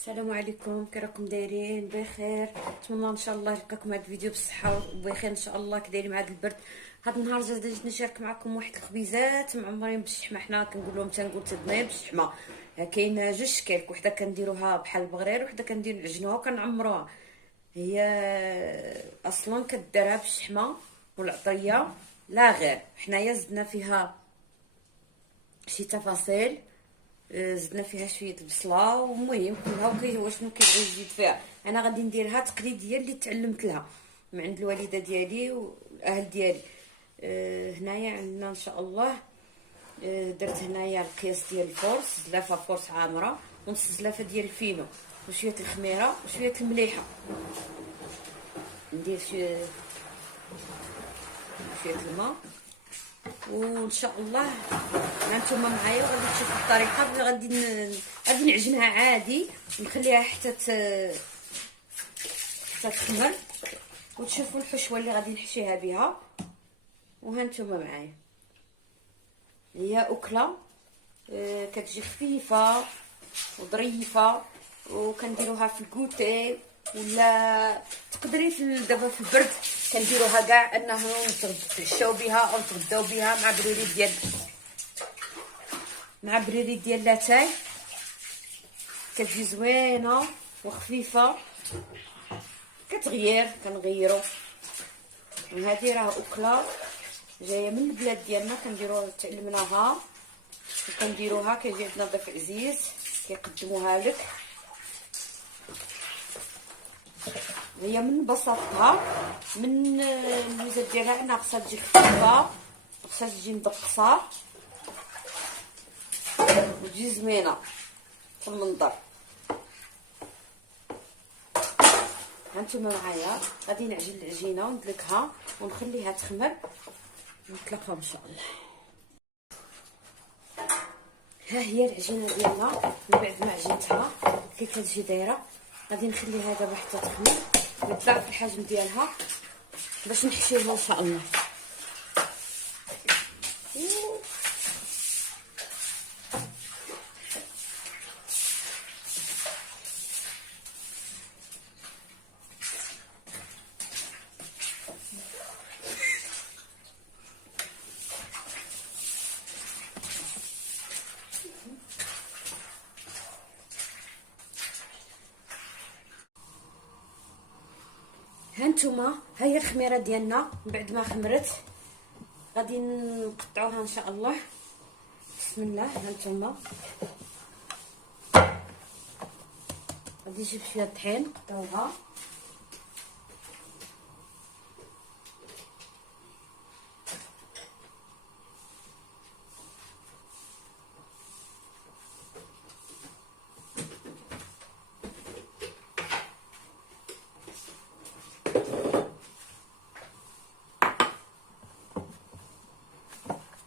السلام عليكم، كي راكم دايرين؟ بخير. نتمنى ان شاء الله نلقاكم هذا الفيديو بالصحه وبخير ان شاء الله. كدايرين مع هذا البرد؟ هذا النهار جيت نشارك معكم واحد الخبيزات معمرين بالشحمه. حنا كنقول لهم تنقول تدنايا بالشحمه. كاين جوج شكال، وحده كنديروها بحال البغرير وحده كندير نعجنوها وكنعمروها. هي اصلا كدارها بالشحمه والعطريه، لا غير حنايا زدنا فيها شي تفاصيل. زدنا فيها شويه البصله، ومهم كلها هو شنو كيبغي يزيد فيها. انا غادي نديرها تقليديه اللي تعلمت لها من عند الوالده ديالي والاهل ديالي. هنايا عندنا ان شاء الله. درت هنايا القياس ديال الفورس، زلافه فورس عامره ونص زلافه ديال الفينو وشويه الخميره وشويه المليحه. ندير شويه الماء وان شاء الله هانتوما معايا وغادي تشوفوا الطريقه. غادي نعجنها عادي، نخليها حتى تخمر وتشوفوا الحشوه اللي غادي نحشيها بها. وهانتوما معايا هي اكله كتجي خفيفه وظريفه، وكنديروها في الكوتي ولا تقدري دابا في البرد كنديروها كاع انه نتعشاو بها او نتغداو بها مع بريري ديال لاتاي. كتجي زوينه وخفيفه كتغير كنغيروا. وهذه راه اكله جايه من البلاد ديالنا، تعلمناها وكنديروها. كيجي عندنا ضيف عزيز كيقدموها لك. هي من بساطتها، من الميزه ديالها انها خصها تجي خفيفه، خصها تجي مدقصه وتجي زوينه في المنظر. هانتوما معايا غادي نعجن العجينه وندلكها ونخليها تخمر ونتلاقاو ان شاء الله. ها هي العجينه ديالنا من بعد ما عجنتها كي كتجي دايره. غادي نخليها دابا حتى تخمر وتطلع في الحجم ديالها باش نحشيوها ان شاء الله. هانتوما ها هي الخميره ديالنا. من بعد ما خمرت غادي نقطعوها ان شاء الله. بسم الله. هانتوما غادي نجيب شويه طحين نقطعوها.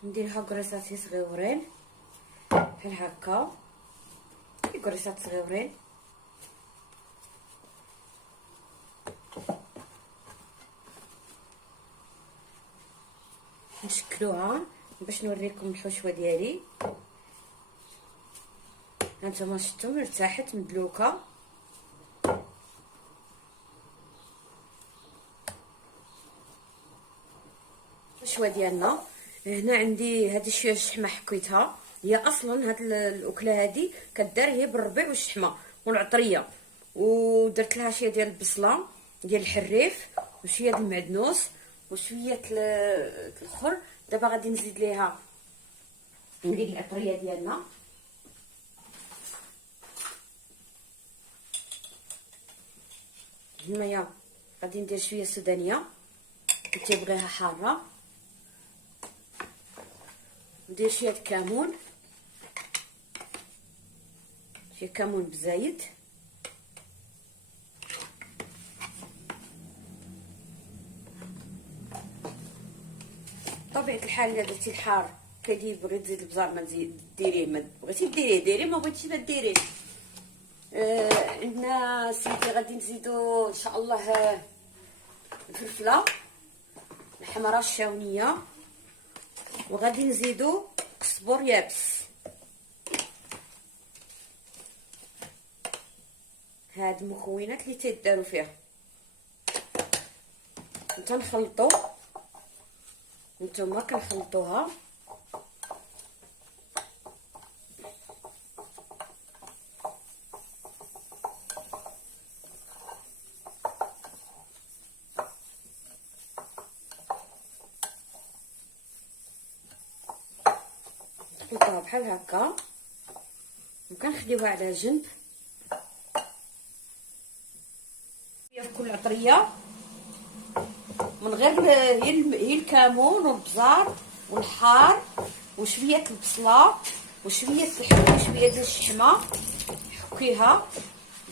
نديرها كريسات صغيورين بحال هكا، كريسات صغيورين. نشكلوها باش نوريكم الحشوه ديالي. هانتوما شفتوا ارتاحت مدلوكه. الحشوه ديالنا هنا عندي هذه شويه الشحمه حكيتها. هي اصلا هاد الاكله هذه كدار هي بالربيع والشحمه والعطريه، ودرت لها شويه ديال البصله ديال الحريف وشويه ديال المعدنوس وشويه الاخر. دابا غادي نزيد ليها ندير العطريه ديالنا. هنايا غادي ندير شويه سودانيه اللي تيبغيها حاره. ندير شويه كمون، شويه كمون بزايد. طبيعه الحال الا درتي الحار كيجي بغيتي تزيد البزار ما تزيد ديريه، ما بغيتي ديريه ديريه، ما بغيتيش ما ديريش. عندنا سيدي غادي نزيدو ان شاء الله الفلفله الحمراء الشاونيه، وغادي نزيدو قزبر يابس. هاد المكونات اللي تيداروا فيها. تنخلطوا، نتوما كنخلطوها نخلطوها بحال هكا وكنخليوها على جنب. في كل عطريه من غير هي الكمون والبزار والحار وشويه البصله وشويه الحب وشويه ديال الشحمه. حكيها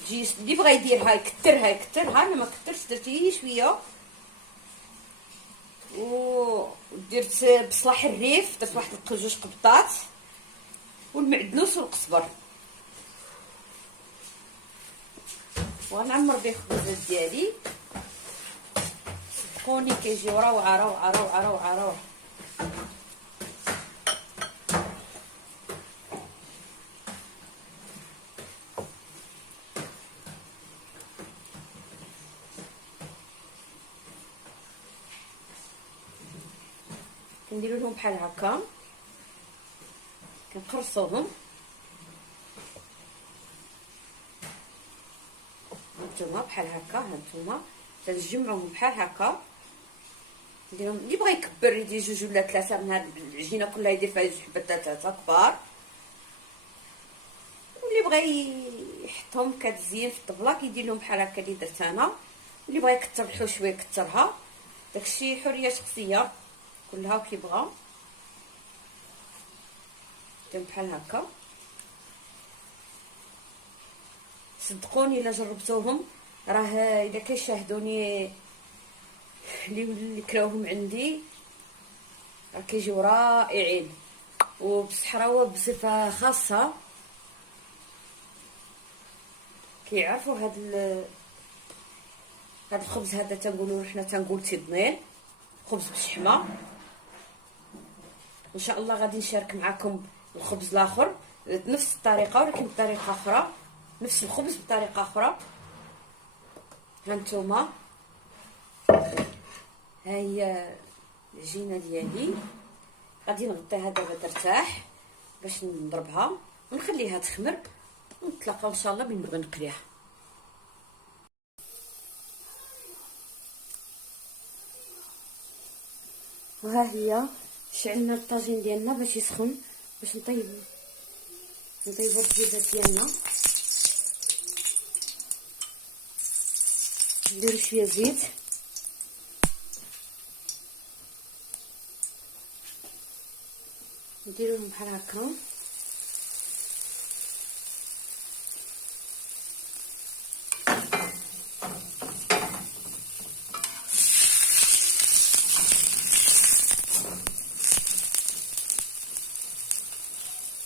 تجي اللي بغى يديرها يكثرها الا ما كثرش درتي شويه. ودرت بصله حريف، درت واحد جوج قبطات والمعدنوس والقزبر وغنعمر به الخبزات ديالي. صدقوني كيجيو روعه روعه روعه روعه روعه. كنديروا لهم بحال هكا، كنقرصوهم. هانتوما بحال هكا، هانتوما تنجمعوهم بحال هكا. نديرهم اللي بغى يكبر يدير جوج ولا ثلاثه من هاد العجينه كلها، يدير فيها جوج حبات ثلاثه كبار. واللي بغى يحطهم كتزيين في الطبله كيدير لهم بحال هكا اللي درت انا. اللي بغى يكثر الحشوه يكثرها، داكشي حريه شخصيه كلها كيبغى. بحال هكا صدقوني الا جربتوهم راه الا كيشاهدوني اللي كراوهم عندي راه كيجيو رائعين. وبصحراوه بصفه خاصه كيعرفوا هاد الخبز هذا تنقولوا حنا تنقول تيضنين، خبز بالشحمه. ان شاء الله غادي نشارك معكم الخبز الاخر بنفس الطريقه ولكن بطريقه اخرى، نفس الخبز بطريقه اخرى. هانتوما ها هي العجينه ديالي، غادي نغطيها دابا ترتاح باش نضربها ونخليها تخمر ونتلاقاو ان شاء الله من نبغي نقليها. وها هي شعلنا الطاجين ديالنا باش يسخن باش نطيبو البيضات ديالنا. نديرو شويه زيت، نديروهم بحال هكا.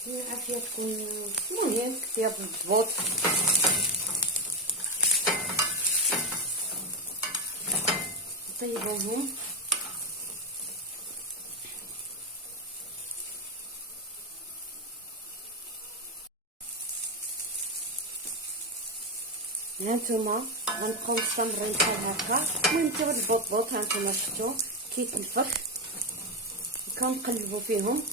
العافيه تكون المهم كتير بالضبط. نطيبوهم هانتوما غنبقاو مستمرين بحال هكا. المهم حتى هاد البطبوط هانتوما شفتو كيتنفخ، كنقلبو فيهم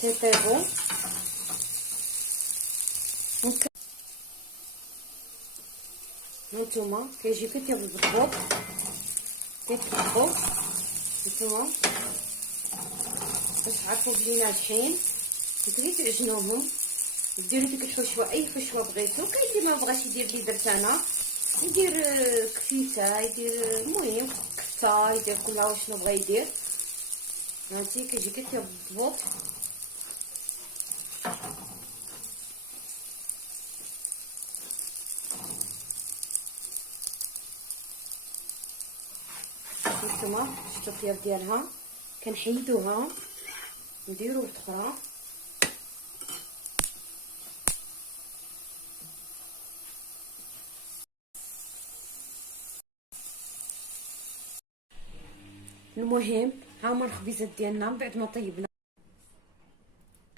تيطيبو. هانتوما كيجي كيطيب بالبطبوط كيتحطو هانتوما باش تعرفوا بلي ناجحين. تبغي تعجنوهم ديروا ديك الحشوه، اي حشوه بغيتو. كاين اللي ما بغاش يدير اللي درت انا، يدير كفيته، يدير المهم كفته، يدير كلها شنو بغا يدير. هانتي كيجي كيطيب بالضبط. هانتوما شفتوا الطياب ديالها، كنحيدوها نديرو واحده اخرى. المهم ها هما الخبيزات ديالنا بعد ما طيبنا.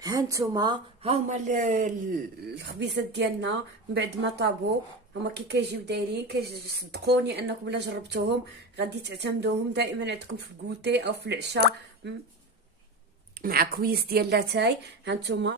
ها هانتوما ها هما الخبيزات ديالنا من بعد ما طابوا، هما كي كيجيو دايرين. كيصدقوني انكم الا جربتوهم غادي تعتمدوهم دائما عندكم في الكوتي او في العشاء مع كويس ديال لاتاي. هانتوما